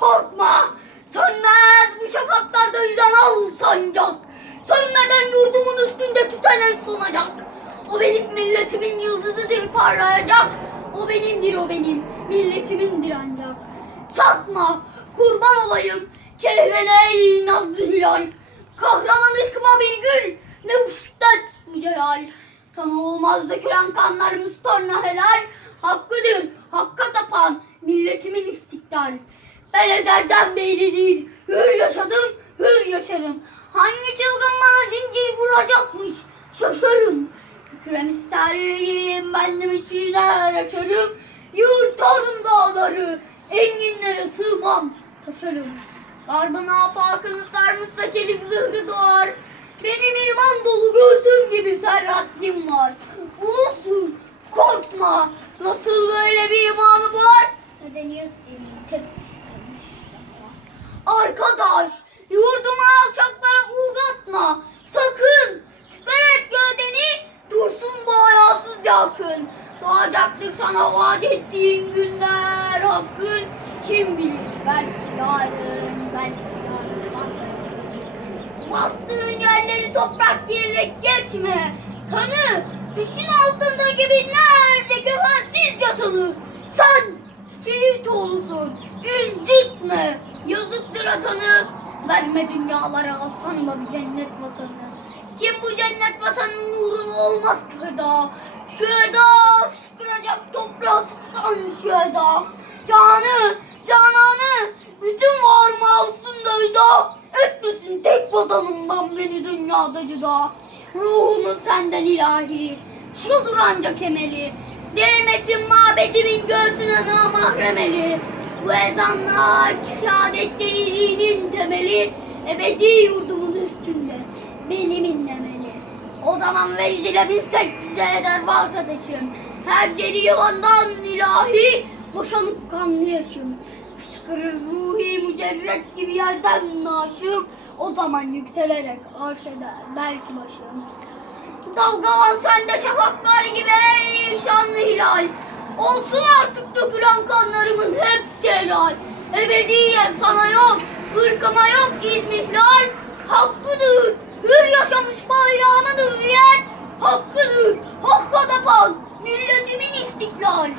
korkma. Sönmez bu şafaklarda yüzen al sancak. Sönmeden yurdumun üstünde tüten sonacak. O benim milletimin yıldızıdır parlayacak. O benimdir o benim milletimindir ancak. Çatma kurban olayım çehrene ey nazlı hilal. Kahraman ırkıma bir gül ne bu şiddet mücehal. Sana olmaz dökülen kanlarımız torna helal. Hakkıdır hakka tapan milletimin istiklal. Ben ezelden beri değil hür yaşadım hür yaşarım. Hangi çılgın bana zincir vuracakmış şaşarım. Kükremişselliğim bendim içine açarım. Yurtarım dağları enginlere sığmam taşarım. Garbın afakını sarmışsa çelik zırhı doğar. Benim iman dolu göğsüm gibi serhatlim var. Ulusun korkma nasıl böyle bir imanı var? Medeniyet tek yakın. Doğacaktır sana vaat ettiğin günler hakkın. Kim bilir belki yarın belki yarın Bastığın yerleri toprak diyerek geçme. Tanı düşün altındaki binlerce kefensiz yatanı. Sen şehit oğlusun. incitme. Yazıktır atanı. Verme dünyalara alsan da bir cennet vatanı. Kim bu cennet vatanın nurunu olmaz feda. Şu eda fışkıracak toprağı sıksan şu eda. Canı, cananı, bütün varımı alsın. Etmesin tek vatanımdan beni dünyada cüda. Ruhumu senden ilahi, şudur ancak emeli. Değmesin mabedimin göğsüne namahremeli. Bu ezanlar, şehadetleri dinin temeli. Ebedi yurdumun üstünde benim inlemeli. O zaman vecdile bin secde eder varsa taşım. Her ceri yılandan ilahi boşanıp kanlı yaşım. Fışkırır ruhi mücerret gibi yerden naşım. O zaman yükselerek arş eder belki başım. Dalgalan sen de şafaklar gibi ey şanlı hilal. Olsun artık dökülen kanlarımın hepsi helal. Ebediyen sana yok, ırkıma yok izmihlal. Hakkıdır, hür yaşamış bayrağımın hürriyet. Hakkıdır, hakka tapan milletimin istiklal.